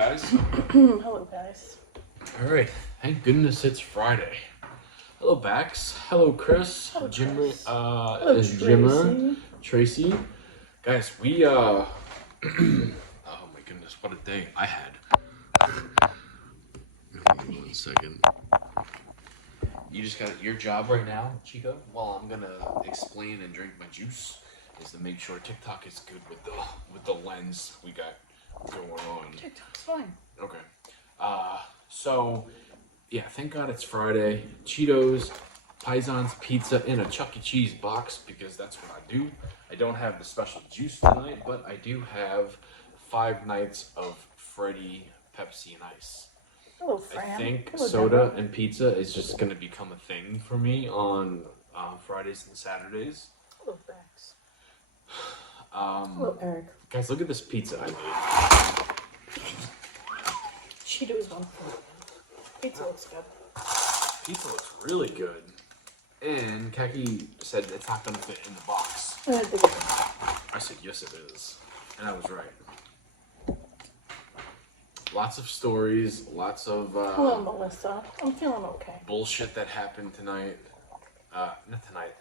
guys. Hello, guys. All right. Thank goodness it's Friday. Hello, Bax. Hello, Chris. Hello, Jimmer. Chris. Hello, Jimmer. Tracy. Guys, we oh my goodness, what a day I had. Give me 1 second. You just got your job right now, Chico. While I'm gonna explain and drink my juice, is to make sure TikTok is good with the lens we got going on. TikTok's fine. Okay. So, yeah, thank God it's Friday. Cheetos, Paisans, pizza in a Chuck E. Cheese box because that's what I do. I don't have the special juice tonight, but I do have 5 nights of Freddy Pepsi and Ice. Hello, Fran. I think Hello, soda Deborah. and pizza is just going to become a thing for me on Fridays and Saturdays. Hello, Bax. Hello, Eric. Guys, look at this pizza I made. Cheetos on food. Pizza looks good. Pizza looks really good. And Kaki said it's not going to fit in the box. I think it's I said, yes, it is. And I was right. Lots of stories, lots of Hello, Melissa. I'm feeling okay. bullshit that happened tonight. Not tonight,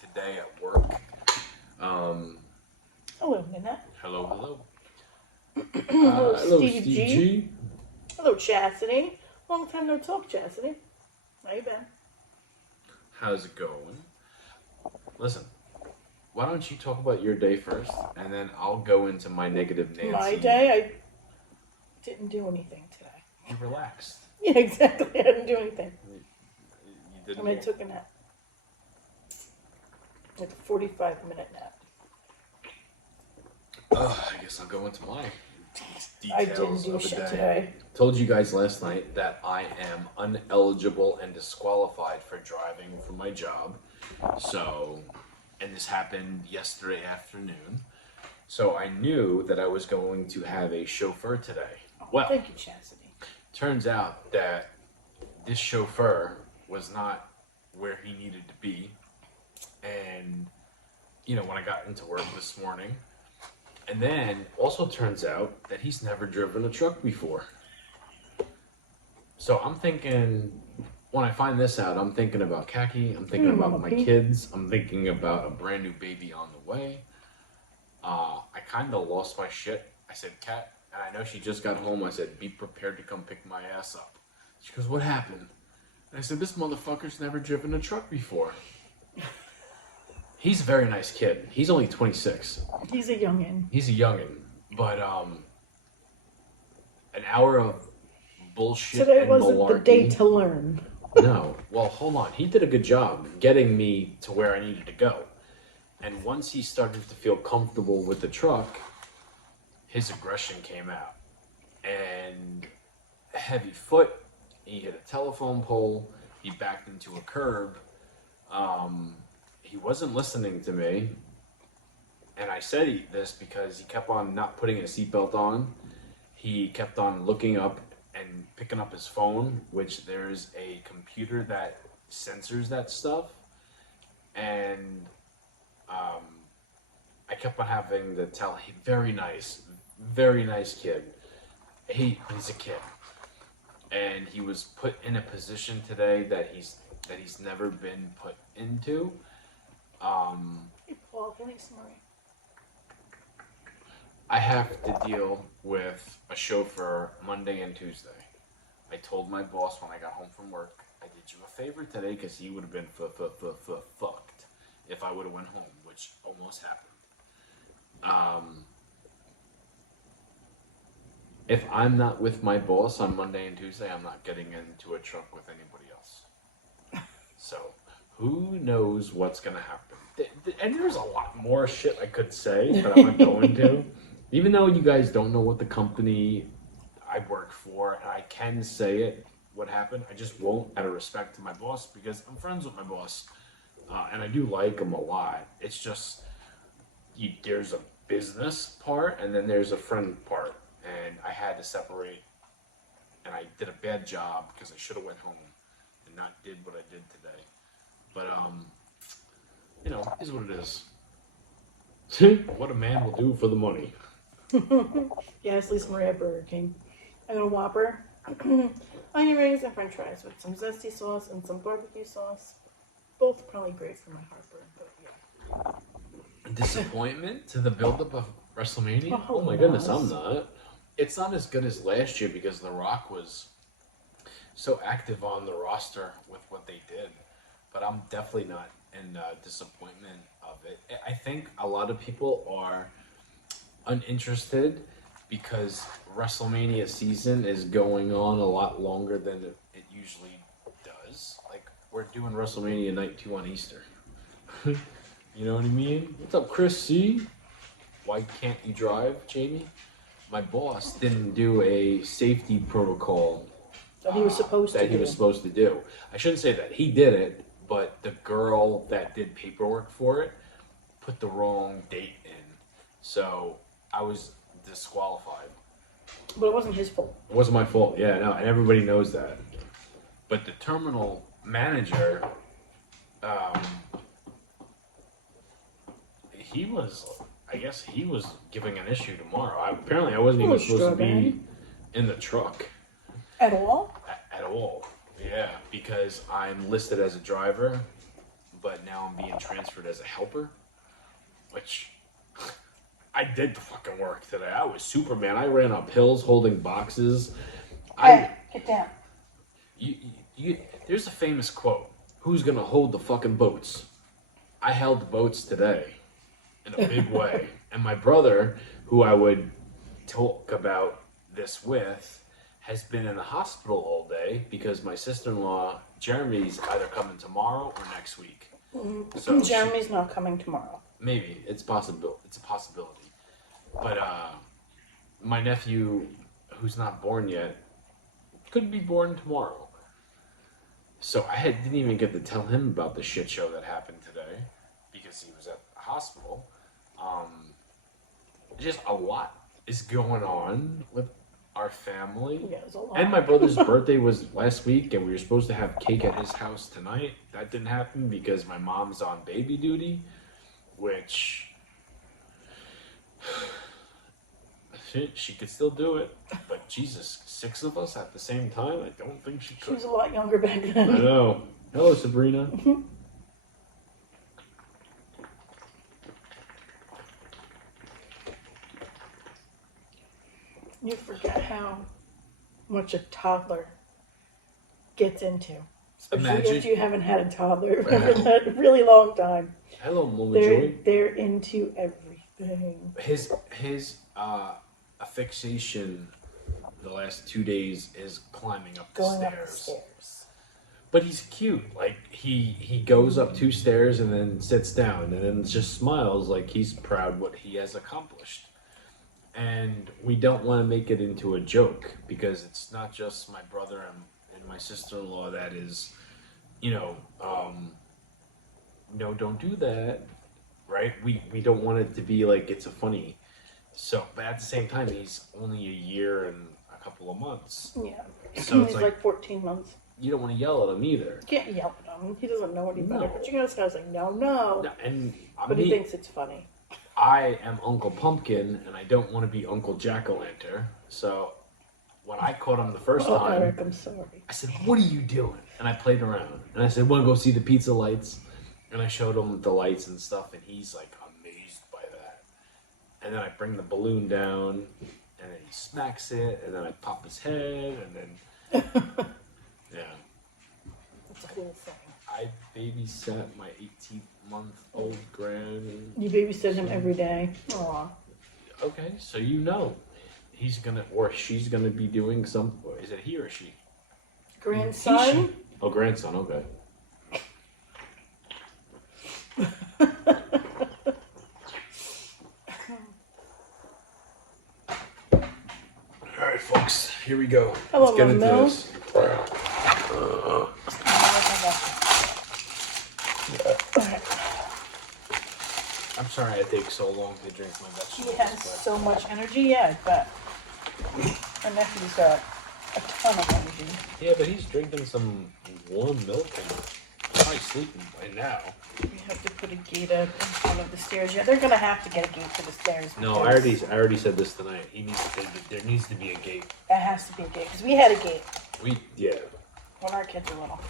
today at work. Hello, Minette. Hello. Hello, Hello, Steve Steve G. G. Hello, Chastity. Long time no talk, Chastity. How you been? How's it going? Listen, why don't you talk about your day first, and then I'll go into my negative Nancy. My day, I didn't do anything today. You relaxed. Yeah, exactly. I didn't do anything. You I didn't. mean, I took a nap. Like a 45-minute nap. I guess I'll go into my details I didn't do of the shit day. today. Told you guys last night that I am uneligible and disqualified for driving for my job. So, and this happened yesterday afternoon. So I knew that I was going to have a chauffeur today. Well, Thank you, Chastity. turns out that this chauffeur was not where he needed to be. And, you know, when I got into work this morning, and then also turns out that he's never driven a truck before. So I'm thinking, when I find this out, I'm thinking about Kaki, I'm thinking about my kids, I'm thinking about a brand new baby on the way. I kind of lost my shit. I said, Kat, and I know she just got home, I said, be prepared to come pick my ass up. She goes, what happened? And I said, this motherfucker's never driven a truck before. He's a very nice kid. He's only 26. He's a youngin'. He's a youngin', but an hour of bullshit Today and wasn't malarkey. the day to learn. No. Well, hold on. He did a good job getting me to where I needed to go. And once he started to feel comfortable with the truck, his aggression came out. And heavy foot, he hit a telephone pole, he backed into a curb. He wasn't listening to me. And I said this because he kept on not putting a seatbelt on. He kept on looking up and picking up his phone, which there's a computer that censors that stuff. And I kept on having to tell him, very nice kid. He's a kid. And he was put in a position today that he's never been put into. Hey, Paul, thanks, Marie. I have to deal with a chauffeur Monday and Tuesday. I told my boss when I got home from work, I did you a favor today because he would have been fucked if I would have went home, which almost happened. If I'm not with my boss on Monday and Tuesday, I'm not getting into a truck with anybody else. So, who knows what's going to happen? And there's a lot more shit I could say, but I'm not going to. Even though you guys don't know what the company I work for, and I can say it, what happened, I just won't out of respect to my boss because I'm friends with my boss. And I do like him a lot. It's just, there's a business part and then there's a friend part. And I had to separate. And I did a bad job because I should have went home and not did what I did today. But, you know, is what it is. What a man will do for the money. Yes, Lisa Marie at Burger King. I got a Whopper, onion rings, and French fries with some zesty sauce and some barbecue sauce. Both probably great for my heartburn, but yeah. Disappointment to the buildup of WrestleMania? Oh, Oh my goodness, nice. I'm not. It's not as good as last year because The Rock was so active on the roster with what they did. But I'm definitely not in disappointment of it. I think a lot of people are uninterested because WrestleMania season is going on a lot longer than it usually does. Like, we're doing WrestleMania night 2 on Easter. You know what I mean? What's up, Chris C? Why can't you drive, Jamie? My boss didn't do a safety protocol That he was supposed to that he do. was supposed to do. I shouldn't say that. He did it, but the girl that did paperwork for it put the wrong date in. So I was disqualified. But it wasn't his fault. It wasn't my fault. Yeah, no, and everybody knows that. But the terminal manager, I guess he was giving an issue tomorrow. Apparently I wasn't even supposed to be in the truck. At all? At all. Yeah, because I'm listed as a driver, but now I'm being transferred as a helper, which I did the fucking work today. I was Superman. I ran up hills holding boxes. Hey, get down. There's a famous quote. Who's gonna hold the fucking boats? I held the boats today in a big way. And my brother, who I would talk about this with, has been in the hospital all day because my sister-in-law, Jeremy's either coming tomorrow or next week. So Jeremy's not coming tomorrow. maybe. It's possible. It's a possibility. But my nephew, who's not born yet, could be born tomorrow. So didn't even get to tell him about the shit show that happened today because he was at the hospital. Just a lot is going on with our family. Yeah, it's a lot. And my brother's birthday was last week, and we were supposed to have cake at his house tonight. That didn't happen because my mom's on baby duty, which she could still do it. But Jesus, 6 of us at the same time? I don't think she She could. was a lot younger back I then. know. Hello, Sabrina. You forget how much a toddler gets into. Especially Imagine- if you haven't had a toddler for a really long time. Hello, Mama Joy. They're into everything. His fixation the last 2 days is climbing up the Going stairs. up the stairs. But he's cute. Like he goes up 2 stairs and then sits down and then just smiles like he's proud what he has accomplished. And we don't want to make it into a joke because it's not just my brother and my sister-in-law that is, no, don't do that, right? We don't want it to be like it's a funny. So, but at the same time, he's only a year and a couple of months. Yeah. So it's He's like 14 months. you don't want to yell at him either. You can't yell at him. He doesn't know any better. No. But you gotta start saying, no. And But he thinks it's funny. I am Uncle Pumpkin, and I don't want to be Uncle Jack-O-Lantern. So when I caught him the first Oh, time, Eric, I'm sorry. I said, "What are you doing?" And I played around, and I said, "Want to go see the pizza lights?" And I showed him the lights and stuff, and he's like amazed by that. And then I bring the balloon down, and then he smacks it, and then I pop his head, and then yeah. It's a cool thing. I babysat my 18-month-old grand. You babysit him every day. Aw. Okay, so you know he's gonna or she's gonna be doing some. Or is it he or she? Grandson? Oh, grandson. Okay. All right, folks. Here we go. Hello, Let's get Mama into Mel. this. I'm sorry I take so long to drink my He vegetables. has but so much energy, yeah, but my nephew's got a ton of energy. yeah, but he's drinking some warm milk and probably sleeping by now. We have to put a gate up in front of the stairs. Yeah, they're gonna have to get a gate for the stairs. No, I already said this tonight. There needs to be a gate. There has to be a gate because we had a gate Yeah. when our kids were little.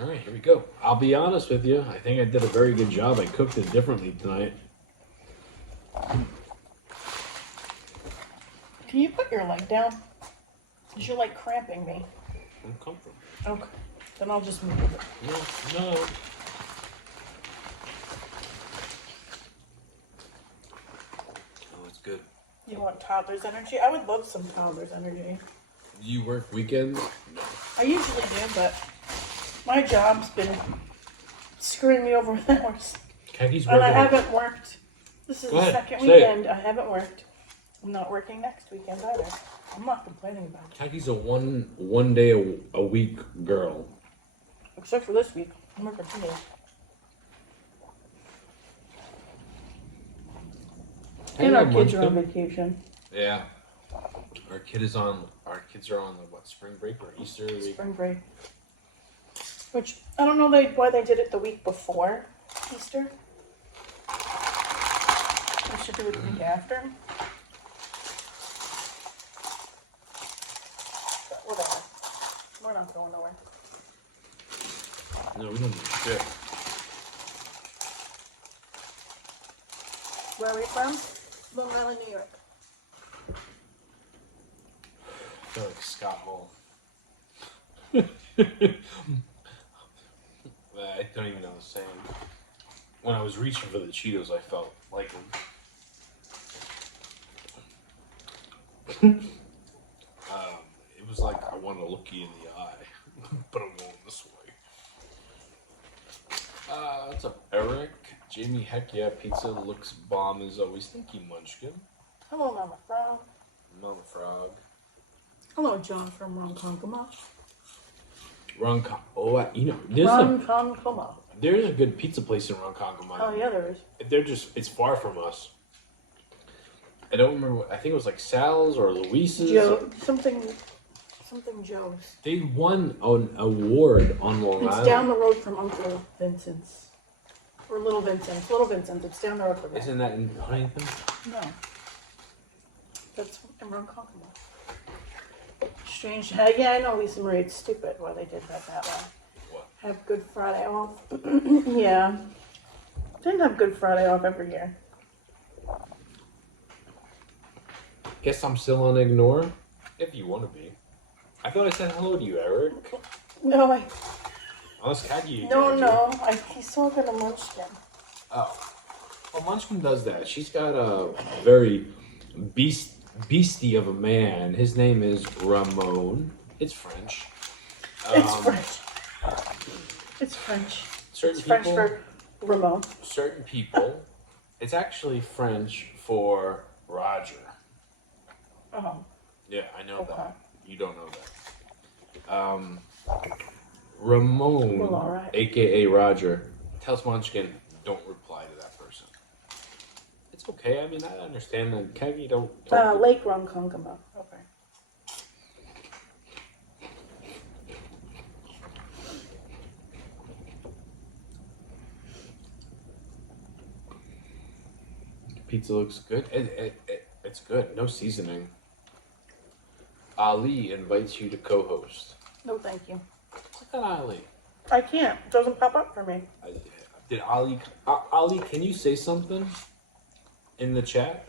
All right, here we go. I'll be honest with you. I think I did a very good job. I cooked it differently tonight. Can you put your leg down? Because you're like cramping me. I'm comfortable. Okay. Then I'll just move it. No. Oh, it's good. You want toddler's energy? I would love some toddler's energy. Do you work weekends? No. I usually do, but my job's been screwing me over with hours. Kaki's And working. I haven't worked. This is Go the ahead, second say it. weekend I haven't worked. I'm not working next weekend either. I'm not complaining about it. Kaki's a one day a week girl. Except for this week. I'm working 2 days. And our kids are on vacation. Yeah. Our kids are on the spring break or Easter week? Spring break. Which, I don't know why they did it the week before Easter. They should do it the week after. But whatever. We're not going nowhere. No, we don't do shit. Where are we from? Long Island, New York. I feel like Scott Hall. I don't even know the saying. When I was reaching for the Cheetos, I felt like him. It was like I want to look you in the eye, but I'm going this way. What's up, Eric? Jamie, heck yeah, pizza looks bomb as always. Thank you, Munchkin. Hello, Mama Frog. Mama Frog. Hello, John from Ronkonkoma. There's a good pizza place in Ronkonkoma. Oh, yeah, there is. It's far from us. I don't remember. I think it was like Sal's or Luis's. Something Joe's. They won an award on Long Island. It's down the road from Uncle Vincent's. Or Little Vincent's. Little Vincent's. It's down the road from there. Isn't that in Huntington? No. That's in Ronkonkoma. Strange. Yeah, I know, Lisa Marie. It's stupid why they did that way. What? Have Good Friday off. Yeah. Didn't have Good Friday off every year. Guess I'm still on ignore. If you want to be. I thought I said hello to you, Eric. No, Unless Kagi. No. He's talking to Munchkin. Oh. Well, Munchkin does that. She's got a very beastie of a man. His name is Ramon. It's French. It's French. It's French. Certain It's people, French for Ramon. Certain people. It's actually French for Roger. Oh. Yeah, I know Okay. that. You don't know that. Ramon, Well, all right. aka Roger, tells Munchkin, don't reply to that person. It's okay. I mean, I understand that. Kagi, don't. Lake Ronkonkoma. Okay. Pizza looks good. It's good. No seasoning. Ali invites you to co-host. No, thank you. Click on Ali. I can't. It doesn't pop up for me. Did Ali? Ali, can you say something in the chat?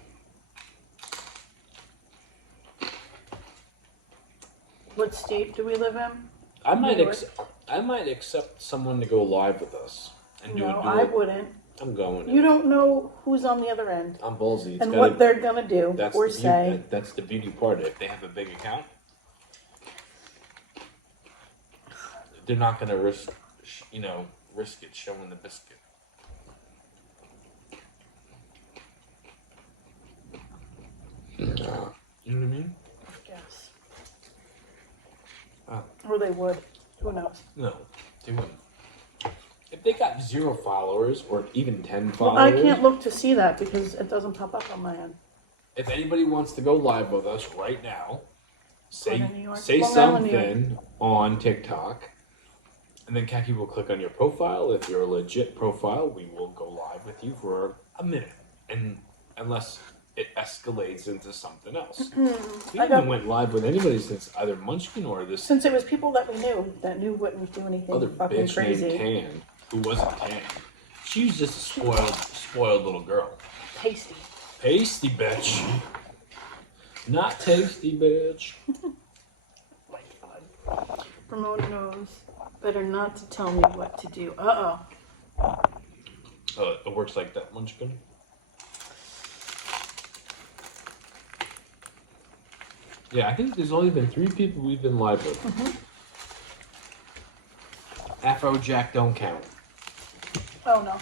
What state do we live in? I might New York. I might accept someone to go live with us and do No, a I duel. wouldn't. I'm going. You don't know who's on the other end I'm ballsy. It's and gotta- what they're gonna do that's or the say. Beauty, that's the beauty part. If they have a big account, they're not gonna risk it showing the biscuit. You know what I mean? Yes. Oh. Or they would. Who knows? No, they wouldn't. If they got 0 followers or even 10 Well, followers, I can't look to see that because it doesn't pop up on my end. if anybody wants to go live with us right now, Go to New York. say Long Island, New York. something on TikTok And then Kaki will click on your profile. If you're a legit profile, we will go live with you for a minute. And unless it escalates into something else. We haven't went live with anybody since either Munchkin or this... Since it was people that we knew wouldn't do anything other fucking bitch crazy. named Tan, who wasn't Tan. She was just a spoiled little girl. Pasty. Pasty bitch. Not tasty bitch. Oh my god. Ramona knows better not to tell me what to do. It works like that, Munchkin. Yeah, I think there's only been 3 people we've been live with. Afrojack don't count. Oh no.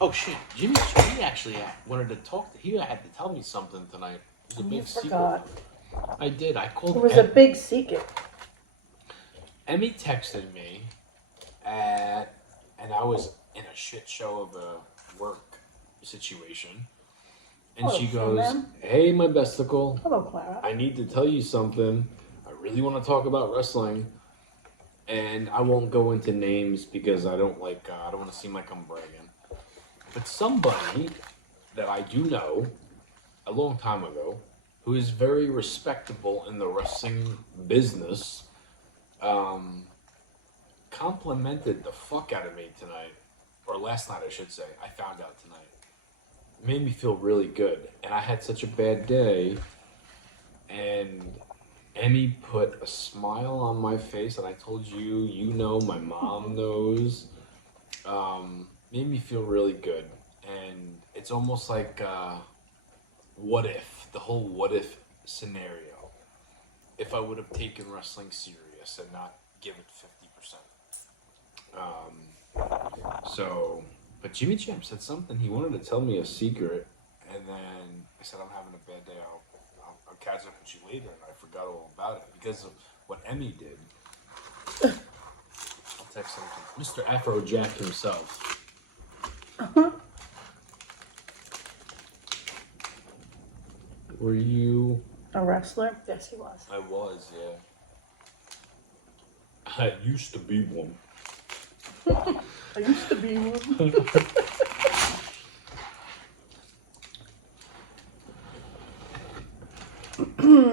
Oh shit, Jimmy actually wanted to talk. He had to tell me something tonight. It was a big secret. I did. I called. It was a big secret. Emmy texted me, and I was in a shit show of a work situation. And she goes, "Hey, my besticle. Hello, Clara. I need to tell you something. I really want to talk about wrestling, and I won't go into names because I don't want to seem like I'm bragging. But somebody that I do know, a long time ago, who is very respectable in the wrestling business, complimented the fuck out of me tonight, or last night, I should say. I found out tonight. Made me feel really good, and I had such a bad day, and Emmy put a smile on my face, and I told you know, my mom knows, made me feel really good, and it's almost like, what if, the whole what if scenario, if I would have taken wrestling serious and not give it 50%. But Jimmy Champ said something. He wanted to tell me a secret, and then I said, I'm having a bad day. I'll catch up with you later, and I forgot all about it because of what Emmy did. I'll text him. Mr. Afrojack himself. Were you a wrestler? Yes, he was. I was, yeah. I used to be one. I used to be one.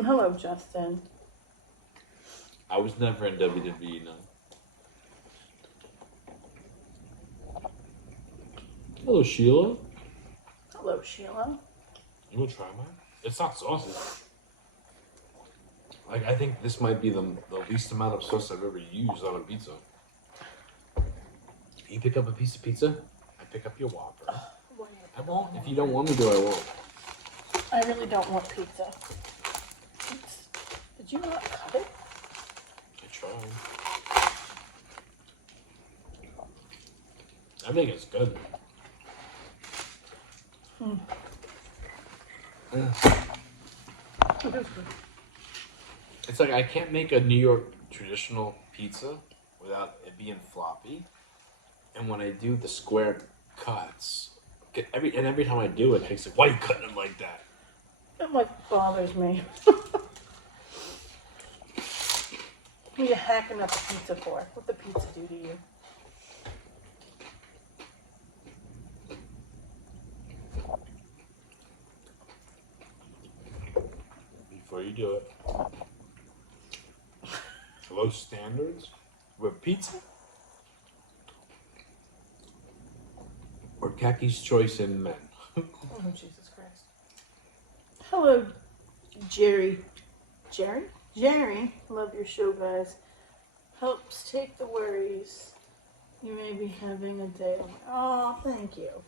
Hello, Justin. I was never in WWE, no. Hello, Sheila. Hello, Sheila. You want to try mine? It's not saucy. Like, I think this might be the least amount of sauce I've ever used on a pizza. You pick up a piece of pizza, I pick up your Whopper. I won't. If you don't want me to, I won't. I really don't want pizza. Did you not cut it? I tried. I think it's good. It is good. It's like I can't make a New York traditional pizza without it being floppy. And when I do the square cuts, every time I do it, it's like, why are you cutting them like that? It like bothers me. What are you hacking up the pizza for? What'd the pizza do to you? Before you do it, low standards with pizza, or Kaki's choice in men. Oh, Jesus Christ. Hello, Jerry. Jerry? Jerry, love your show, guys. Helps take the worries. You may be having a day. Oh, thank you.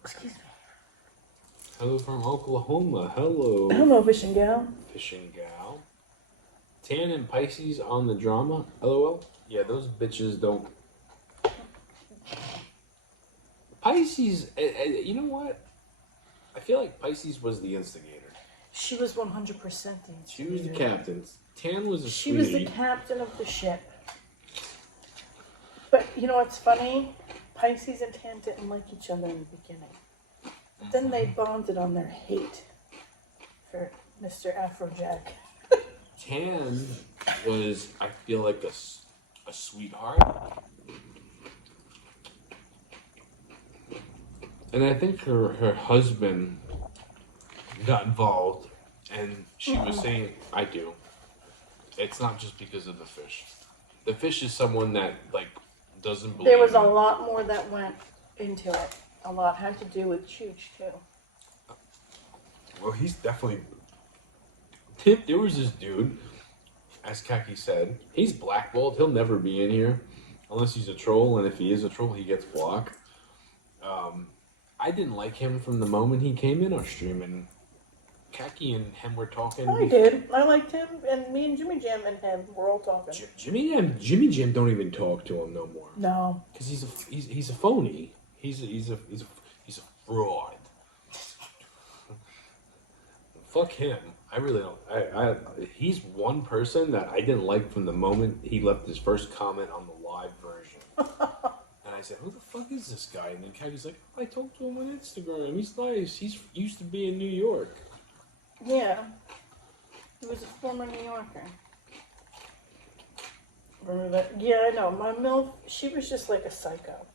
Excuse me. Hello from Oklahoma. Hello. Hello, fishing gal. Fishing gal. Tan and Pisces on the drama. LOL. Yeah, those bitches don't. Pisces, you know what? I feel like Pisces was the instigator. She was 100% the instigator. She was the captain. Tan was a She sweetie. was the captain of the ship. But you know what's funny? Pisces and Tan didn't like each other in the beginning. But then they bonded on their hate for Mr. Afrojack. Tan was, I feel like, a sweetheart. And I think her husband got involved, and she was saying, I do. It's not just because of the fish. The fish is someone that, like, doesn't believe There was a in- lot more that went into it. A lot had to do with Chooch, too. Well, he's definitely... There was this dude, as Kaki said, he's blackballed. He'll never be in here unless he's a troll, and if he is a troll, he gets blocked. I didn't like him from the moment he came in our stream, and Kaki and him were talking. I did. I liked him, and me and Jimmy Jam and him were all talking. Jimmy Jam don't even talk to him no more. No, because he's a phony. He's a fraud. Fuck him. I really don't. He's one person that I didn't like from the moment he left his first comment on the live version. And I said, who the fuck is this guy? And then Kaki's like, I talked to him on Instagram. He's nice. He's used to be in New York. yeah. He was a former New Yorker. Remember that? Yeah, I know. My MILF, she was just like a psycho.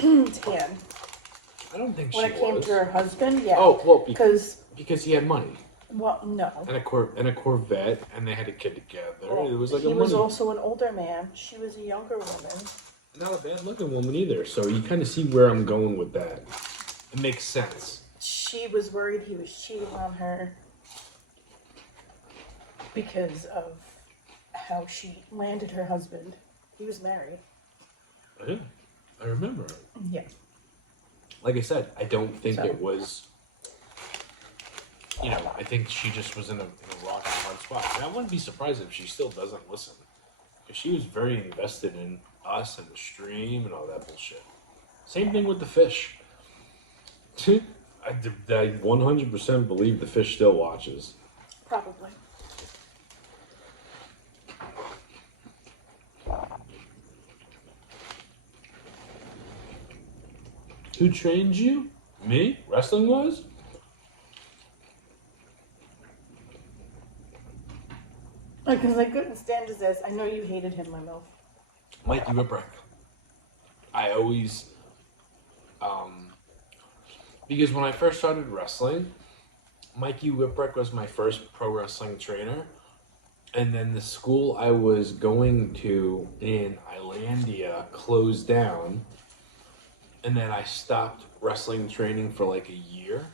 Who? Tan. I don't think When she it came was. to her husband, yeah. Oh, well, because he had money. well, no. And a Corvette, and they had a kid together. Well, it was like he a was money. also an older man. She was a younger woman. Not a bad looking woman either. So you kind of see where I'm going with that. It makes sense. She was worried he was cheating on her because of how she landed her husband. He was married. Yeah, I remember. Yeah. Like I said, I don't think So. it was. I think she just was in a rock and hard spot. And I wouldn't be surprised if she still doesn't listen. Because she was very invested in us and the stream and all that bullshit. Same thing with the fish. I 100% believe the fish still watches. Probably. Who trained you? Me? Wrestling was? Because I couldn't stand his ass. I know you hated him, my MILF. Mikey Whipwreck. I always, because when I first started wrestling, Mikey Whipwreck was my first pro wrestling trainer. And then the school I was going to in Islandia closed down. And then I stopped wrestling training for like a year.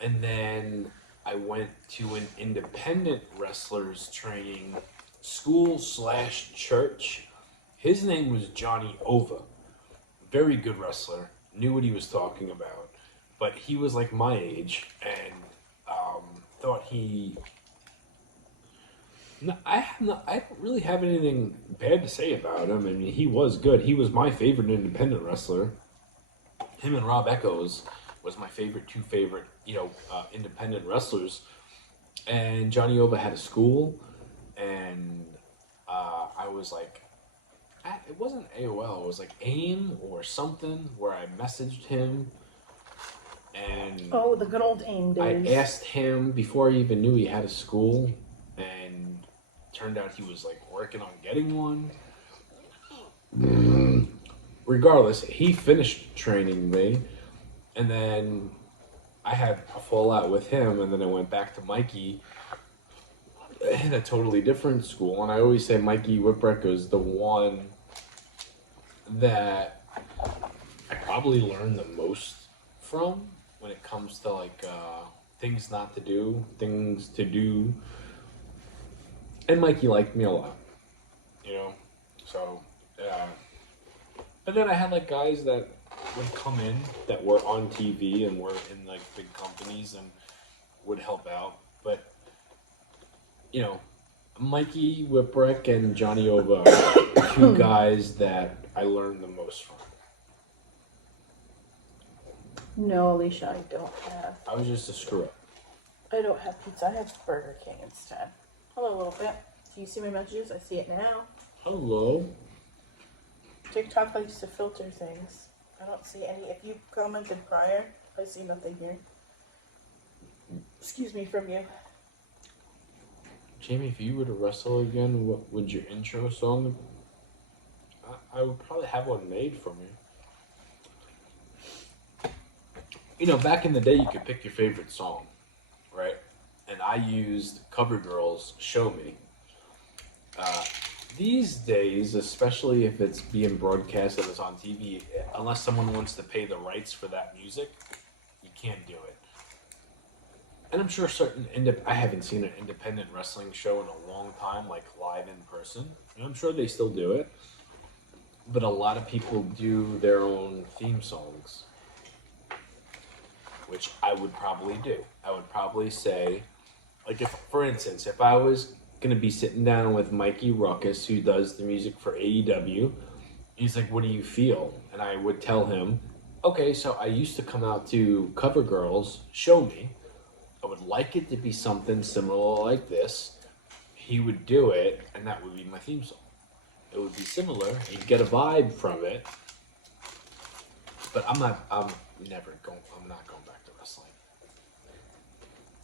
And then I went to an independent wrestlers training school / church. His name was Johnny Ova. Very good wrestler. Knew what he was talking about. But he was like my age and thought he... No, I don't really have anything bad to say about him. I mean, he was good. He was my favorite independent wrestler. Him and Rob Echoes was my two favorite, independent wrestlers. And Johnny Ova had a school, and I was like, it wasn't AOL, it was like AIM or something, where I messaged him, and Oh, the good old AIM days. I asked him before I even knew he had a school, and turned out he was like working on getting one. Regardless, he finished training me, and then I had a fallout with him, and then I went back to Mikey in a totally different school. And I always say Mikey Whipwreck is the one that I probably learned the most from when it comes to like things not to do, things to do. And Mikey liked me a lot, so but then I had like guys that would come in that were on TV and were in like big companies and would help out. But Mikey Whipwreck and Johnny Ova are two guys that I learned the most from. No, Alicia, I don't have. I was just a screw up. I don't have pizza. I have Burger King instead. Hello, little bit. Do you see my messages? I see it now. Hello. TikTok likes to filter things. I don't see any. If you commented prior, I see nothing here. Excuse me from you. Jamie, if you were to wrestle again, what would your intro song? I would probably have one made for me. You know, back in the day, you could pick your favorite song, right? And I used CoverGirl's "Show Me." These days, especially if it's being broadcast and it's on TV, unless someone wants to pay the rights for that music, you can't do it. And I'm sure I haven't seen an independent wrestling show in a long time, like live in person. And I'm sure they still do it. But a lot of people do their own theme songs, which I would probably do. I would probably say, like, if, for instance, if I was going to be sitting down with Mikey Ruckus, who does the music for AEW, he's like, what do you feel? And I would tell him, okay, so I used to come out to CoverGirl's Show Me. I would like it to be something similar like this. He would do it, and that would be my theme song. It would be similar. You'd get a vibe from it. But I'm not going back to wrestling.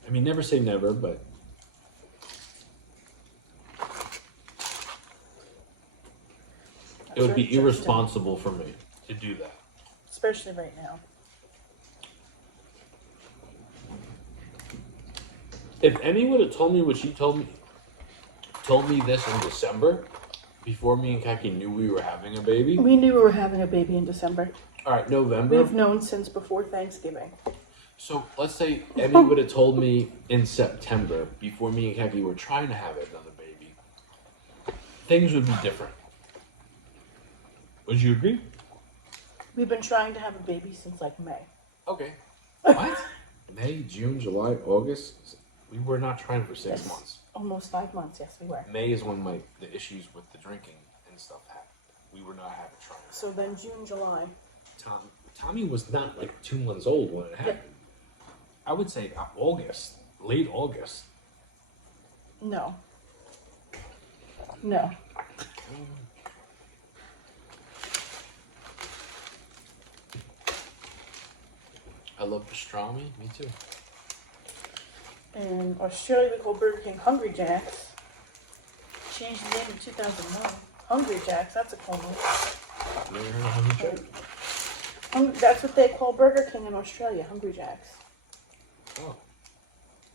I mean, never say never, but it would be irresponsible for me to do that. Especially right now. If Emmy would have told me what she told me this in December, before me and Kaki knew we were having a baby. We knew we were having a baby in December. All right, November. We've known since before Thanksgiving. So let's say Emmy would have told me in September, before me and Kaki were trying to have another baby, things would be different. Would you agree? We've been trying to have a baby since like May. Okay. What? May, June, July, August? We were not trying for 6 months. Almost 5 months, yes, we were. May is when the issues with the drinking and stuff happened. We were not having trying. So then June, July. Tommy was not like 2 months old when it happened. I would say August, late August. No. No. I love pastrami. Me too. In Australia, we call Burger King Hungry Jacks. Changed the name in 2001. Hungry Jacks, that's a cool name. Never heard of Hungry Jack? That's what they call Burger King in Australia, Hungry Jacks. Oh.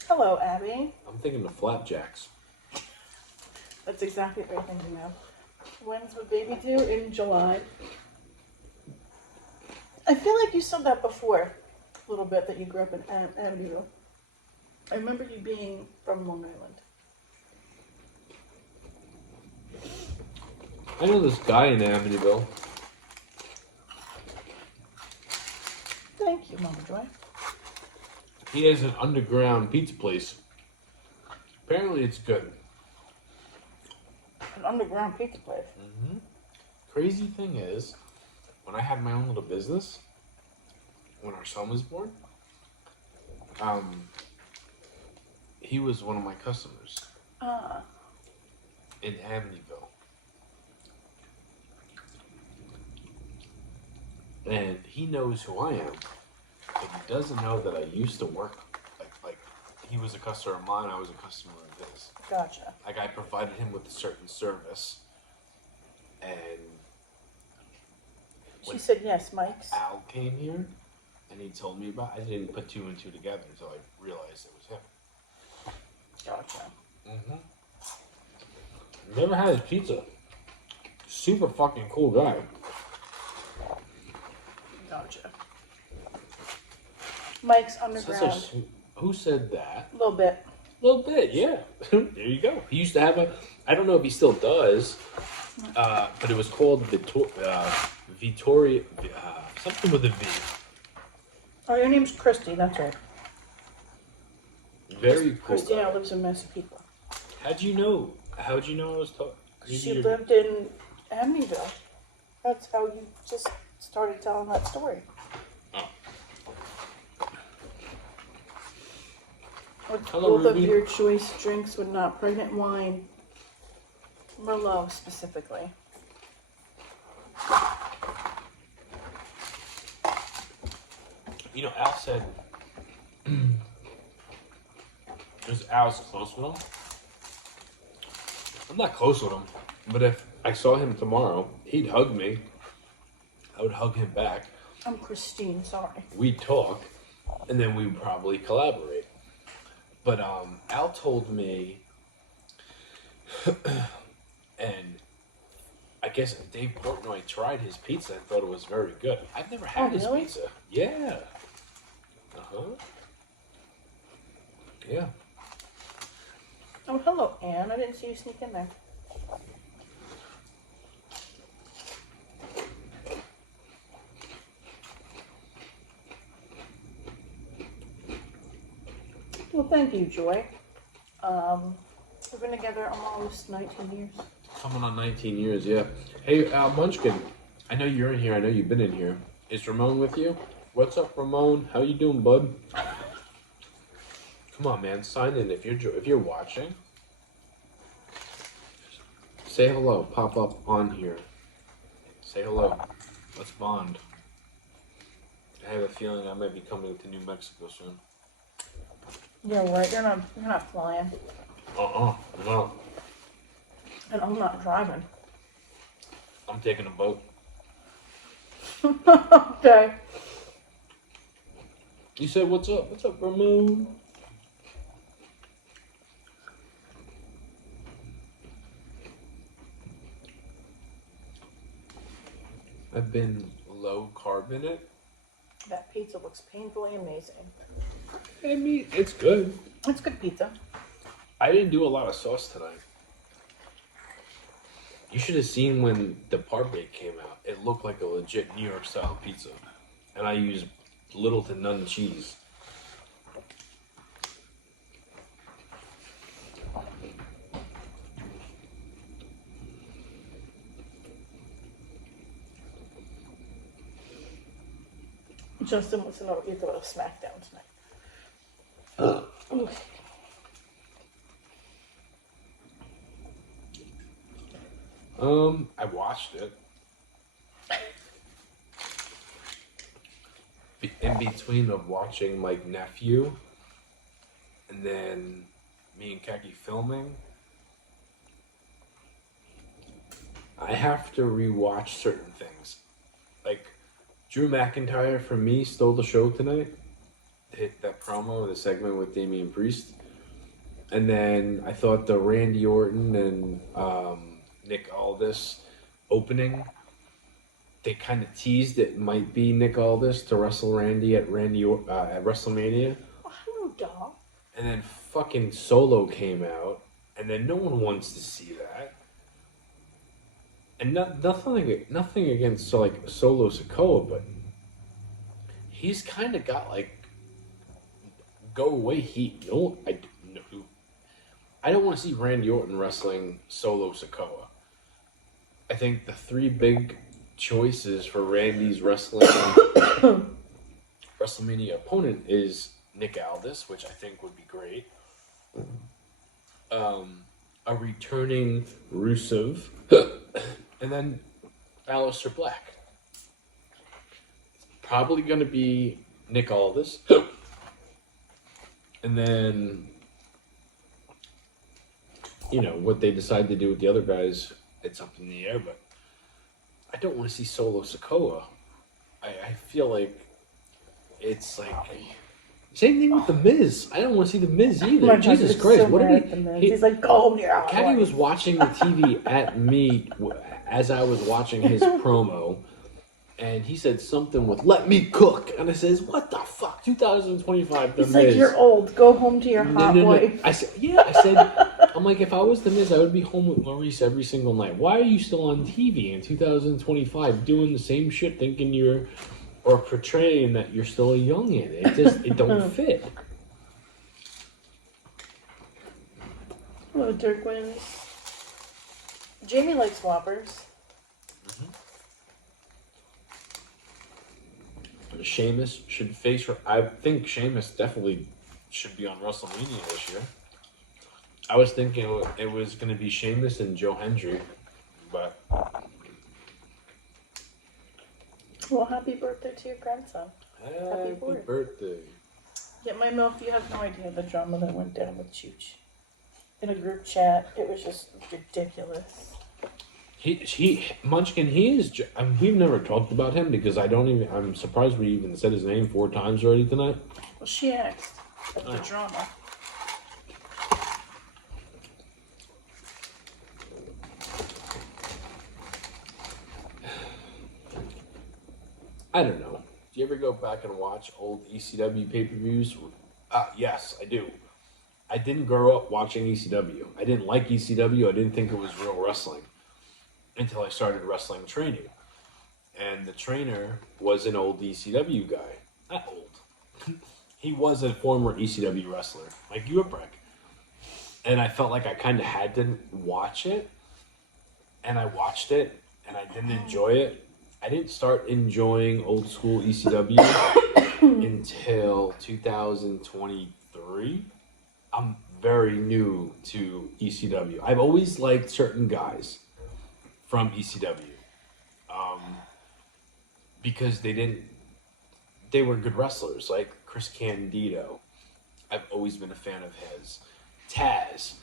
Hello, Abby. I'm thinking of flapjacks. That's exactly what you're thinking of. When's the baby due? In July. I feel like you said that before, a little bit, that you grew up in Amityville. I remember you being from Long Island. I know this guy in Amityville. Thank you, Mama Joy. He has an underground pizza place. Apparently it's good. An underground pizza place. Mm-hmm. Crazy thing is, when I had my own little business, when our son was born, he was one of my customers in Amityville. And he knows who I am, but he doesn't know that I used to work, like he was a customer of mine, I was a customer of his. Gotcha. Like, I provided him with a certain service, and She said yes, Mike's. Al came here, and he told me about it. I didn't put 2 and 2 together until I realized it was him. Gotcha. Mm-hmm. Never had his pizza. Super fucking cool guy. Gotcha. Mike's underground. Who said that? A little bit. A little bit, yeah. There you go. He used to have I don't know if he still does, but it was called Vittoria, something with a V. Oh, your name's Christy, that's right. Very cool. Christina guy. lives in Massapequa. How'd you know I was talking? She lived in Amityville. That's how you just started telling that story. Oh. Hello, both Ruby. Of your choice drinks would not pregnant wine. Merlot specifically. You know, Al said, because Al's close with him, I'm not close with him, but if I saw him tomorrow, he'd hug me. I would hug him back. I'm Christine, sorry. We'd talk, and then we would probably collaborate. But Al told me, and I guess Dave Portnoy tried his pizza and thought it was very good. I've never had his really? pizza. Yeah. Yeah. Oh, hello, Anne. I didn't see you sneak in there. Well, thank you, Joy. We've been together almost 19 years. Coming on 19 years, yeah. Hey, Munchkin, I know you're in here. I know you've been in here. Is Ramon with you? What's up, Ramon? How you doing, bud? Come on, man. Sign in if you're watching. Say hello. Pop up on here. Say hello. Let's bond. I have a feeling I might be coming to New Mexico soon. Yeah, right. You're not flying. No. And I'm not driving. I'm taking a boat. Okay. You said, what's up? What's up, Ramon? I've been low carb in it. That pizza looks painfully amazing. I mean, it's good. It's good pizza. I didn't do a lot of sauce tonight. You should have seen when the par bake came out. It looked like a legit New York style pizza. And I used little to none cheese. Justin wants to know what you thought of SmackDown tonight. I watched it. In between of watching my nephew and then me and Kaki filming, I have to rewatch certain things. Like Drew McIntyre for me stole the show tonight. Hit that promo, the segment with Damian Priest. And then I thought the Randy Orton and Nick Aldis opening, they kind of teased it might be Nick Aldis to wrestle Randy at WrestleMania. Oh, hello, dog. And then fucking Solo came out, and then no one wants to see that. And nothing against like Solo Sikoa, but he's kind of got like go away heat. No, I don't want to see Randy Orton wrestling Solo Sikoa. I think the three big choices for Randy's WrestleMania opponent is Nick Aldis, which I think would be great. A returning Rusev, and then Aleister Black. It's probably going to be Nick Aldis, and then what they decide to do with the other guys. It's up in the air, but I don't want to see Solo Sikoa. I feel like it's like same thing with the Miz. I don't want to see the Miz either. Jesus Christ! So what did he's like, go here. Caddy was watching the TV at me as I was watching his promo, and he said something with "Let me cook," and I says, "What the fuck? 2025, the He's Miz." like, you're old. Go home to your hot wife. I said, yeah. I said. I'm like, if I was the Miz, I would be home with Maurice every single night. Why are you still on TV in 2025 doing the same shit, thinking or portraying that you're still a youngin'? It don't fit. Hello, Dirk wins. Jamie likes Whoppers. Sheamus should face her. I think Sheamus definitely should be on WrestleMania this year. I was thinking it was going to be Sheamus and Joe Hendry, but... Well, happy birthday to your grandson. Happy birthday. Get my milk. You have no idea the drama that went down with Chooch. in a group chat. It was just ridiculous. Munchkin, I mean, we've never talked about him because I'm surprised we even said his name 4 times already tonight. Well, she asked of the drama. I don't know. Do you ever go back and watch old ECW pay-per-views? Yes, I do. I didn't grow up watching ECW. I didn't like ECW. I didn't think it was real wrestling until I started wrestling training. And the trainer was an old ECW guy. Not old. He was a former ECW wrestler, like you, Breck. And I felt like I kind of had to watch it. And I watched it, and I didn't enjoy it. I didn't start enjoying old school ECW until 2023. I'm very new to ECW. I've always liked certain guys from ECW because they were good wrestlers, like Chris Candido. I've always been a fan of his. Taz,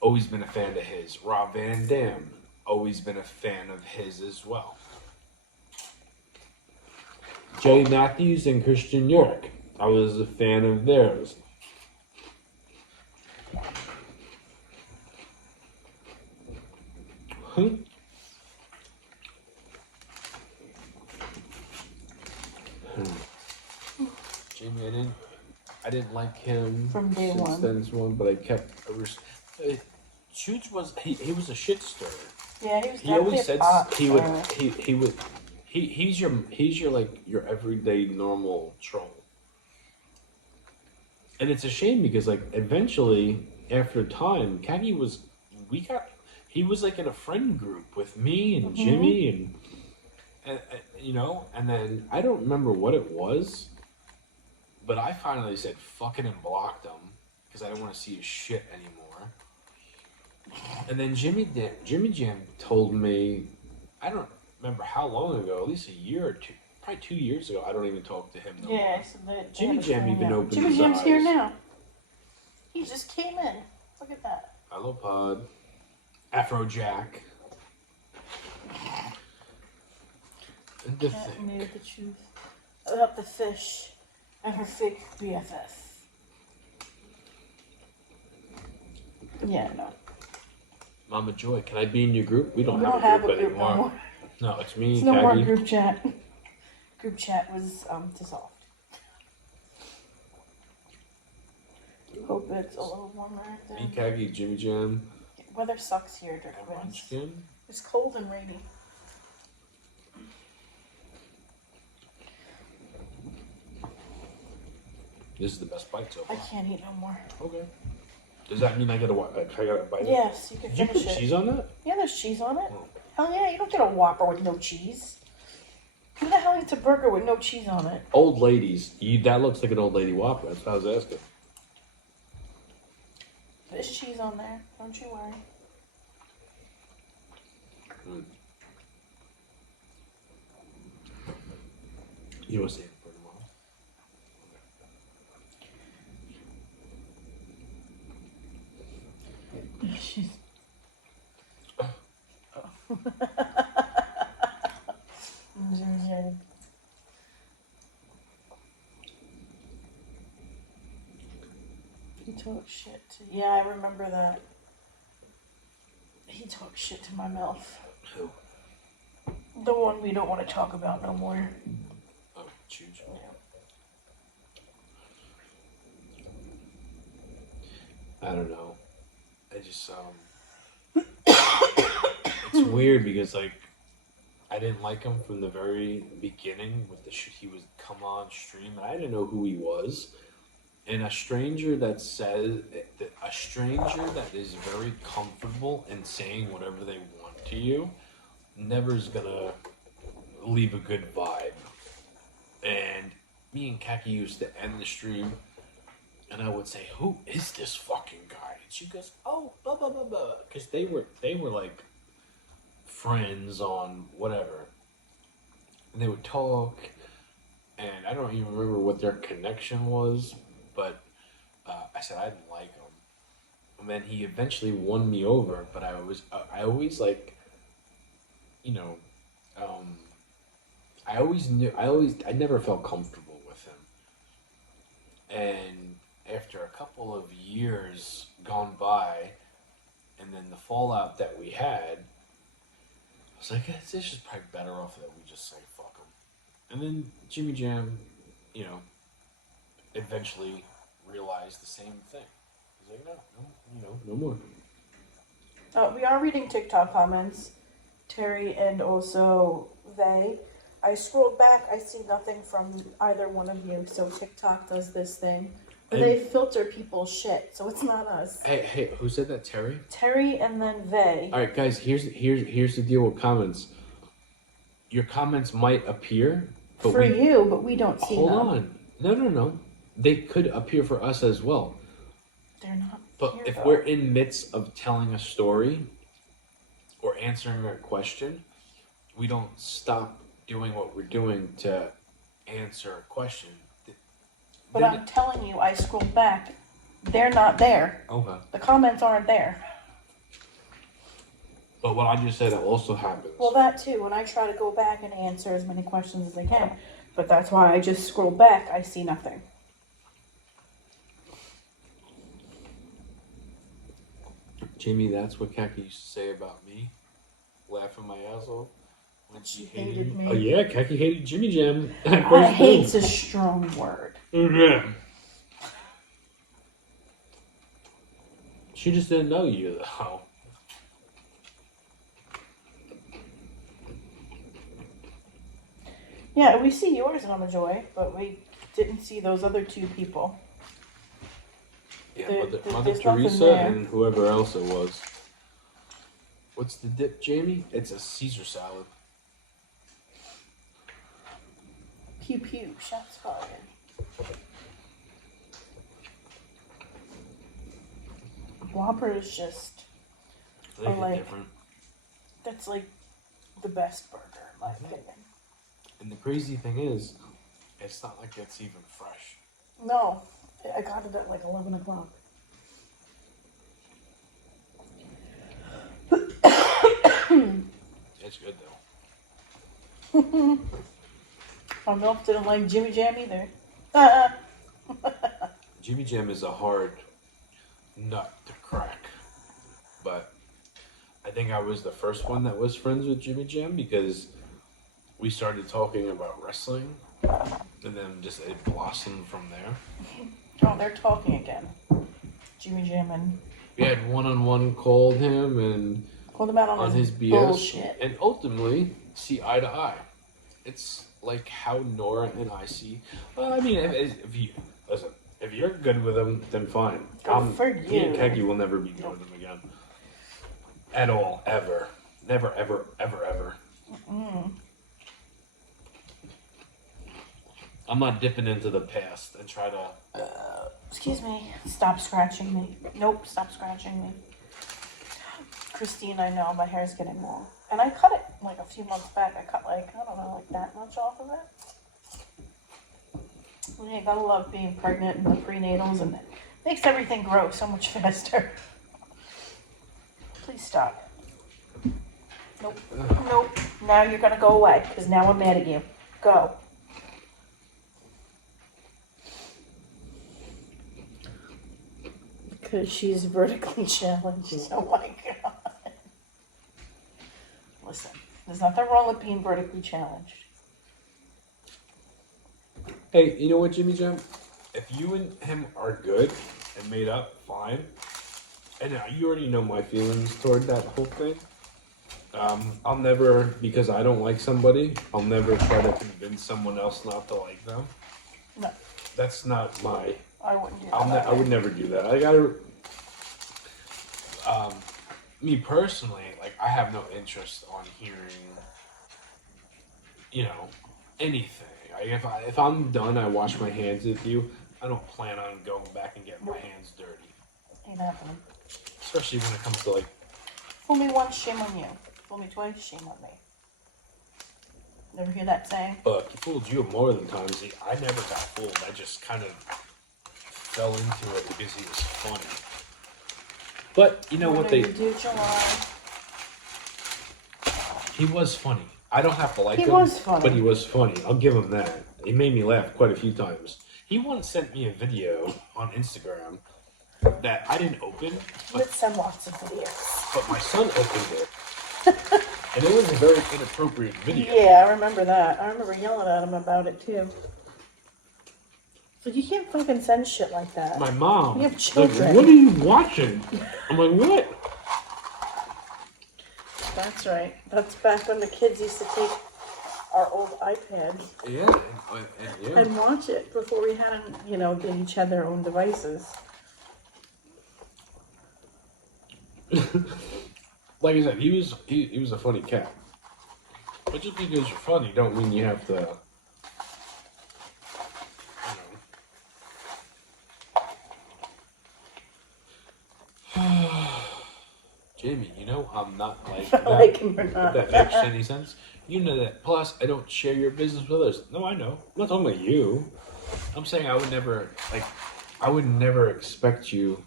always been a fan of his. Rob Van Dam, always been a fan of his as well. Jay Matthews and Christian York, I was a fan of theirs. Jamie, I didn't like him From day one. Since one, but I kept. Shoots was he was a shit stirrer. Yeah, he was. He always said he would. stirrer. He's your like your everyday normal troll. And it's a shame because like eventually after time, Kagi he was like in a friend group with me and Jimmy and you know, and then I don't remember what it was, but I finally said fuck it and blocked him because I don't want to see his shit anymore. And then Jimmy Jam told me, I don't remember how long ago, at least a year or two, probably 2 years ago. I don't even talk to him no more. Yeah, so they Jimmy Jam even opened Jimmy his Jam's eyes. here now. He just came in. Look at that. Hello, Pod. Afrojack. And the Cat thing. knew the truth about the fish and her fake BFF. Yeah, no. Mama Joy, can I be in your group? We don't We have don't a have group a group anymore. no more. No, it's me There's and no more Kagi. group chat. Group chat was dissolved. Hope it's a little warmer right there. Me, Kagi, Jimmy Jam, Weather sucks here, and Dirk Wins. Munchkin. It's cold and rainy. This is the best bite so I far. can't eat no more. Okay. Does that mean I gotta bite it? Yes, you can Did you finish put it. cheese on that? Yeah, there's cheese on it. Oh. Hell yeah, you don't get a Whopper with no cheese. Who the hell eats a burger with no cheese on it? Old ladies. That looks like an old lady Whopper. That's what I was asking. There's cheese on there. Don't you worry. Mm. You want to save it for tomorrow? She's. He talked shit to. Yeah, I remember that. He talked shit to my mouth. Who? The one we don't want to talk about no more. Oh, Chooch. I don't know. I just it's weird because like I didn't like him from the very beginning with the shit he would come on stream, and I didn't know who he was. And a stranger that is very comfortable in saying whatever they want to you, never is gonna leave a good vibe. And me and Kaki used to end the stream, and I would say, "Who is this fucking guy?" And she goes, "Oh, blah blah blah blah," because they were like friends on whatever, and they would talk, and I don't even remember what their connection was, but I said I didn't like him. And then he eventually won me over, but I always like, you know, I never felt comfortable with him. And after a couple of years gone by, and then the fallout that we had, I was like, it's just probably better off that we just say fuck him. And then Jimmy Jam, you know, eventually realized the same thing. He's like, no more. We are reading TikTok comments, Terry and also they. I scrolled back, I see nothing from either one of you, so TikTok does this thing. But they filter people's shit, so it's not us. Hey, who said that? Terry? Terry and then they. All right, guys. Here's the deal with comments. Your comments might appear but we don't see them. Hold on. No. They could appear for us as well. They're not. But here, if though. we're in midst of telling a story or answering a question, we don't stop doing what we're doing to answer a question. But I'm telling you, I scrolled back. They're not there. Okay. The comments aren't there. But what I just said also happens. Well, that too. When I try to go back and answer as many questions as I can. But that's why I just scroll back. I see nothing. Jamie, that's what Kaki used to say about me. Laughing my ass off. When she hated me. Oh yeah, Kaki hated Jimmy Jam. Hate's a strong word. Yeah. She just didn't know you though. Yeah, we see yours, Mama Joy, but we didn't see those other two people. Yeah, Mother Teresa and whoever else it was. What's the dip, Jamie? It's a Caesar salad. Pew pew, shots fired. Whopper is just Different. That's like the best burger, in my opinion. And the crazy thing is, it's not like it's even fresh. No, I got it at like 11 o'clock. It's good though. My milk didn't like Jimmy Jam either. Jimmy Jam is a hard nut to crack. But I think I was the first one that was friends with Jimmy Jam because we started talking about wrestling and then just it blossomed from there. Oh, they're talking again. Jimmy Jam and... We had one-on-one called him and called him out on his BS bullshit. And ultimately see eye to eye. It's like how Nora and I see. Well, I mean, if you listen, if you're good with them, then fine. For Me you. and Keki will never be good with them again. At all, ever, never, ever, ever, ever. Mm-mm. I'm not dipping into the past and try to. Excuse me. Stop scratching me. Nope. Stop scratching me. Christine, I know my hair's getting long. And I cut it like a few months back. I cut like, I don't know, like that much off of it. Yeah, gotta love being pregnant and the prenatals, and it makes everything grow so much faster. Please stop. Nope. Nope. Now you're gonna go away, because now I'm mad at you. Go. Because she's vertically challenged. Oh my god. Listen, there's nothing wrong with being vertically challenged. Hey, you know what, Jimmy Jam? If you and him are good and made up, fine. And you already know my feelings toward that whole thing. I'll never, because I don't like somebody, I'll never try to convince someone else not to like them. No. That's not my... I wouldn't do that. I would never do that. I gotta... me personally, like, I have no interest on hearing, you know, anything. Like, if I'm done, I wash my hands with you, I don't plan on going back and getting my hands dirty. Ain't happening. Especially when it comes to, like... Fool me once, shame on you. Fool me twice, shame on me. Never hear that saying? But he fooled you more than times. I never got fooled. I just kind of fell into it because he was funny. But you know We're what they? gonna do July. He was funny. I don't have to like him. He was funny. But he was funny. I'll give him that. He made me laugh quite a few times. He once sent me a video on Instagram that I didn't open, Let's send lots of videos. but my son opened it. And it was a very inappropriate video. Yeah, I remember that. I remember yelling at him about it too. So you can't fucking send shit like that. My mom, You have like, children. what are you watching? I'm like, what? That's right. That's back when the kids used to take our old iPads Yeah, yeah. and watch it before we had them, you know, they each had their own devices. Like I said, he was a funny cat. But just because you're funny don't mean you have to. Jamie, you know I'm not like that. Like him or not. If that makes any sense. You know that. Plus, I don't share your business with others. No, I know. I'm not talking about you. I'm saying I would never expect you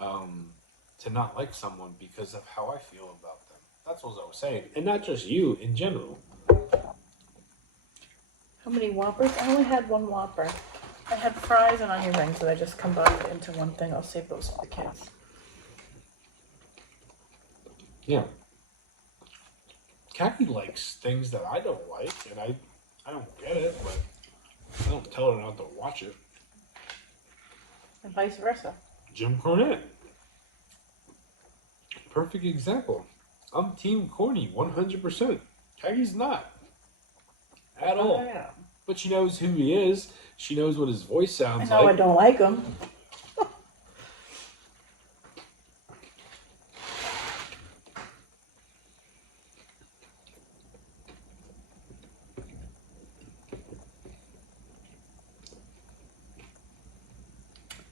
to not like someone because of how I feel about them. That's what I was saying. And not just you, in general. How many Whoppers? I only had one Whopper. I had fries and onion rings that I just combined into one thing. I'll save those for the kids. Yeah. Kathy likes things that I don't like, and I don't get it, but I don't tell her not to watch it. And vice versa. Jim Cornette. Perfect example. I'm team corny, 100%. Kathy's not. At all. I am. But she knows who he is. She knows what his voice sounds I know like. I don't like him.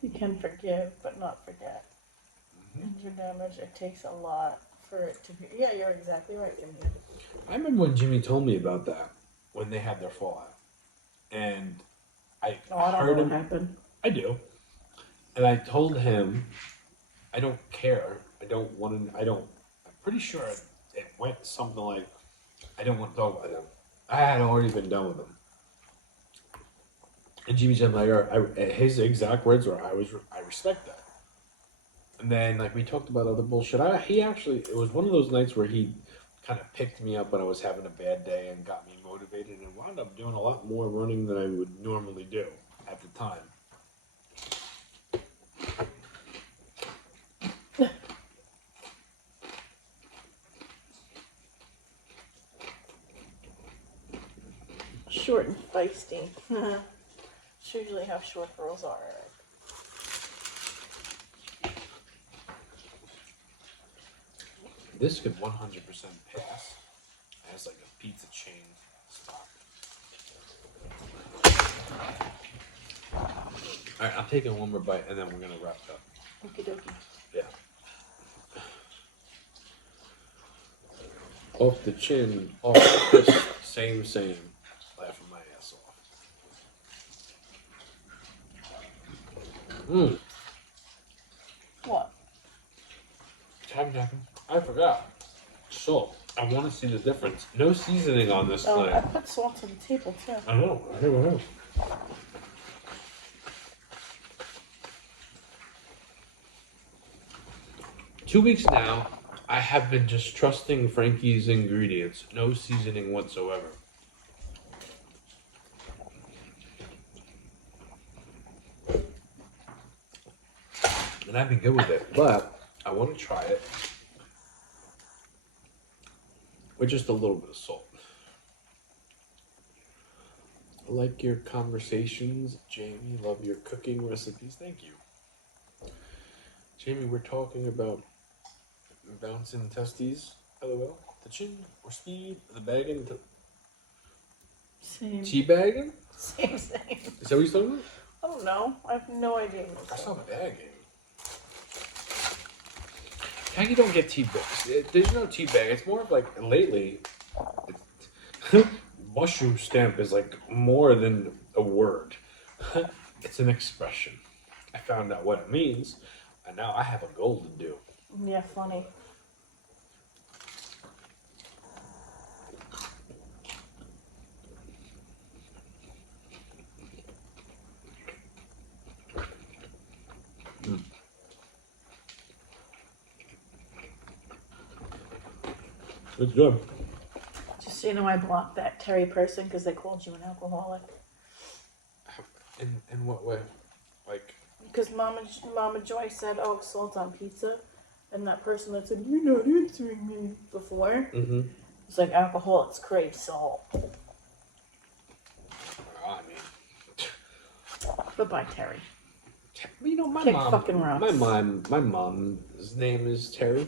You can forgive, but not forget. Injured damage, it takes a lot for it to be. Yeah, you're exactly right, Jimmy. I remember when Jimmy told me about that, when they had their fallout. And I I don't heard know him. what happened. I do. And I told him, I don't care. I'm pretty sure it went something like, I don't want to talk about him. I had already been done with him. And Jimmy said, his exact words were, I respect that. And then, like, we talked about other bullshit. It was one of those nights where he kind of picked me up when I was having a bad day and got me motivated and wound up doing a lot more running than I would normally do at the time. Short and feisty. It's usually how short girls are. This could 100% pass as like a pizza chain spot. Alright, I'm taking one more bite and then we're going to wrap it up. Okie dokie. Yeah. Off the chin, off the fist, same. Laughing my ass off. What? Tapping. I forgot. Salt. I want to see the difference. No seasoning on this Oh, thing. I put salt on the table too. I know. I know. 2 weeks now, I have been just trusting Frankie's ingredients. No seasoning whatsoever. And I've been good with it, but I want to try it with just a little bit of salt. I like your conversations, Jamie. Love your cooking recipes. Thank you. Jamie, we're talking about bouncing testes, LOL. The chin or speed, the bagging, Same. teabagging? Same. Is that what you're talking about? I don't know. I have no idea what it's I saw called. bagging. How you don't get teabags? There's no teabag. It's more of like lately. Mushroom stamp is like more than a word. It's an expression. I found out what it means. And now I have a goal to do. Yeah, funny. It's good. Just so you know, I blocked that Terry person because they called you an alcoholic. In what way? Like, Because Mama Joy said, "Oh, salt on pizza," and that person that said, "You're not answering me" before, it's like alcoholics crave salt. I mean, Goodbye, Terry. you know, my Kick mom. fucking rocks. My mom's name is Terry,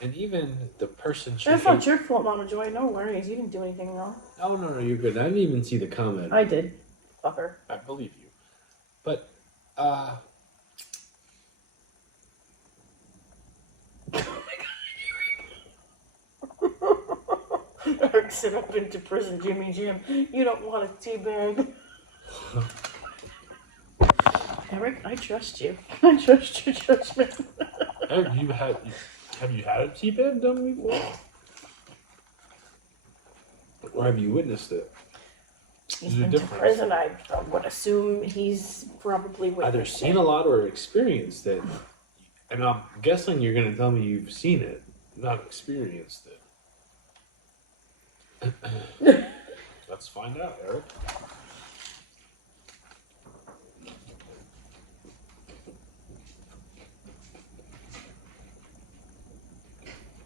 and even the person she. That's not your fault, Mama Joy. No worries. You didn't do anything wrong. Oh no, you're good. I didn't even see the comment. I did. Fucker. I believe you, but Eric sent up into prison, Jimmy Jim. You don't want a teabag. Eric, I trust you. I trust your judgment. Eric, have you had a T-bag done before? Or have you witnessed it? He's been to prison. I would assume he's probably witnessed either seen a lot or experienced it. And I'm guessing you're going to tell me you've seen it, not experienced it. Let's find out, Eric.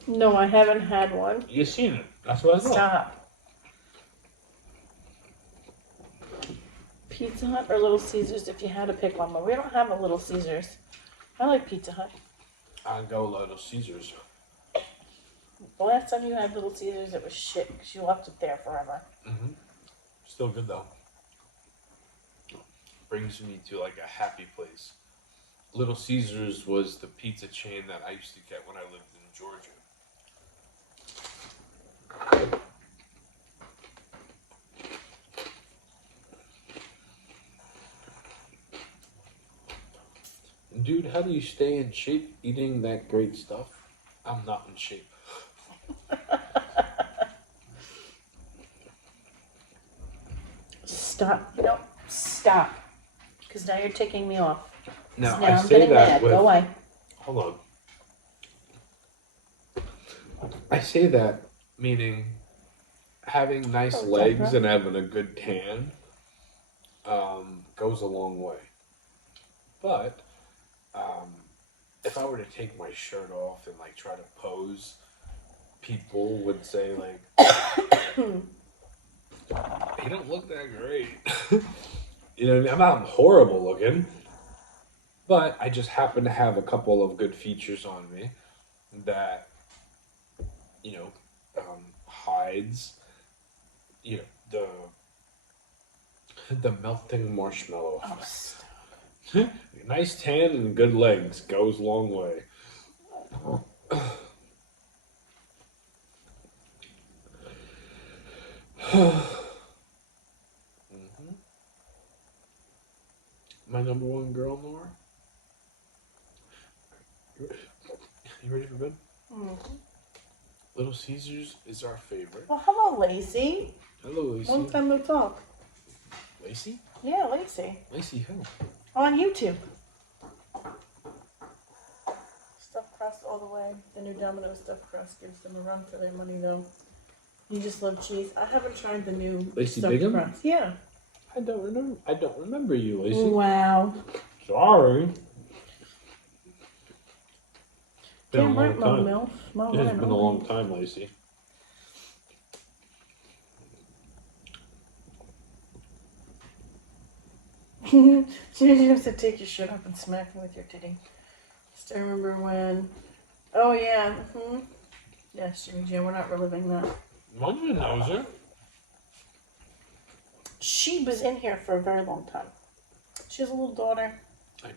No, I haven't had one. You've seen it. That's what I thought. Stop. Pizza Hut or Little Caesars if you had to pick one, but we don't have a Little Caesars. I like Pizza Hut. I'd go Little Caesars. The last time you had Little Caesars, it was shit because you left it there forever. Mm-hmm. Still good though. Brings me to like a happy place. Little Caesars was the pizza chain that I used to get when I lived in Georgia. Dude, how do you stay in shape eating that great stuff? I'm not in shape. Stop. No, stop. Because now you're taking me off. Now, Now I I'm say getting that mad. with... Go away. Hold on. I say that meaning having nice legs and having a good tan goes a long way. But if I were to take my shirt off and like try to pose, people would say like, "You don't look that great." You know what I mean? I'm not horrible looking, but I just happen to have a couple of good features on me that, you know, hides, you know, the melting marshmallow effect. Nice tan and good legs goes a long way. My number one girl, Nora. You ready for bed? Mm-hmm. Little Caesars is our favorite. Well, hello, Lacey. Hello, Lacey. Long time no talk. Lacey? Yeah, Lacey. Lacey who? On YouTube. Stuffed crust all the way. The new Domino's stuffed crust gives them a run for their money, though. You just love cheese. I haven't tried the new Lacey stuffed Bigham? crust. Yeah. I don't remember you, Lacey. Wow. Sorry. Been Damn a right, long Mom time. Milf. Mom, It's been a long time, Lacey. You have to take your shit up and smack me with your titty. Just I remember when. Oh yeah. Mm-hmm. Yes, Jimmy Jam. We're not reliving that. Manja knows her. She was in here for a very long time. She has a little daughter. I know.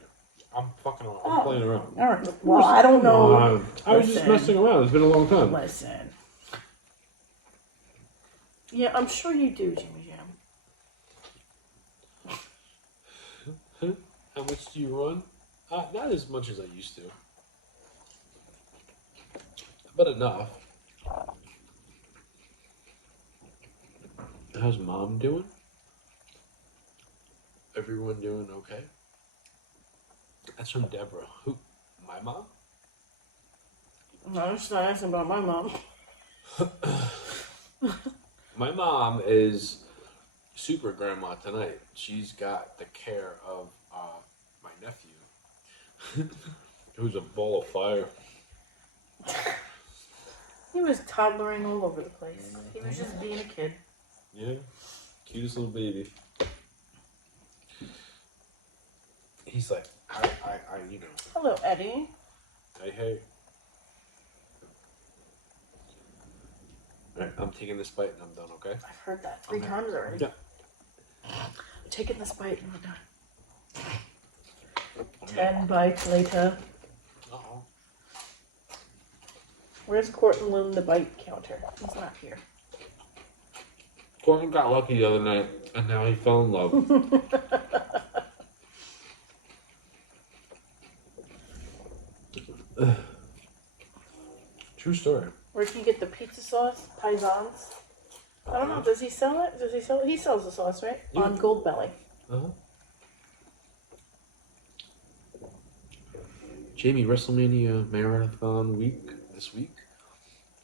I'm fucking around. I'm playing around. All right. Well, I don't know. I was just messing around. It's been a long time. Listen. Yeah, I'm sure you do, Jimmy Jam. How much do you run? Not as much as I used to, but enough. How's mom doing? Everyone doing okay? That's from Deborah. Who? My mom? No, I'm just not asking about my mom. My mom is super grandma tonight. She's got the care of my nephew, who's a ball of fire. He was toddlering all over the place. He was just being a kid. Yeah, cutest little baby. He's like, you know. Hello, Eddie. Hey. All right, I'm taking this bite and I'm done. Okay. I've heard that 3 times already. Yeah. I'm taking this bite and we're done. 10 bites later. Uh-oh. Where's Cortland, the bite counter? He's not here. Corbin got lucky the other night, and now he fell in love. True story. Where can you get the pizza sauce? Paisans? I don't know. Does he sell it? Does he sell it? He sells the sauce, right? Yeah. On Goldbelly. Uh-huh. Jamie, Wrestlemania Marathon week this week.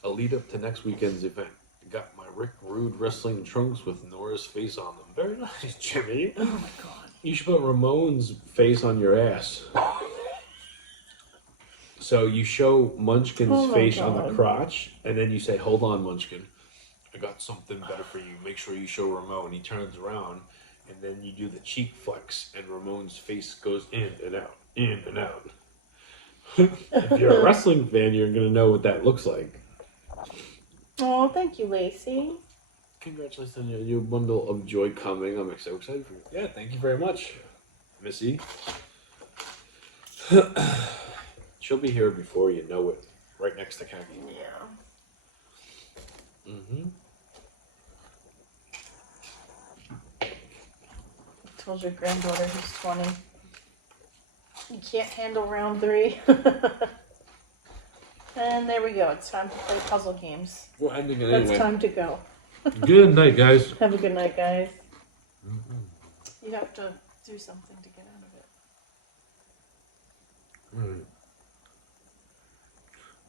A lead up to next weekend's event. Got my Rick Rude wrestling trunks with Nora's face on them. Very nice, Jimmy. Oh my god. You should put Ramon's face on your ass. So you show Munchkin's face on the crotch, and then you say, "Hold on, Munchkin. I got something better for you. Make sure you show Ramon." He turns around, and then you do the cheek flex, and Ramon's face goes in and out, in and out. If you're a wrestling fan, you're going to know what that looks like. Oh, thank you, Lacey. Congratulations on your new bundle of joy coming. I'm so excited for you. Yeah, thank you very much, Missy. She'll be here before you know it, right next to Khaki. Yeah. Mm-hmm. Told your granddaughter who's 20. You can't handle round 3. And there we go. It's time to play puzzle games. We're ending it It's anyway. time to go. Good night, guys. Have a good night, guys. Mm-hmm. You have to do something to get out of it.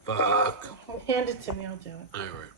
Fuck. Hand it to me. I'll do it. All right.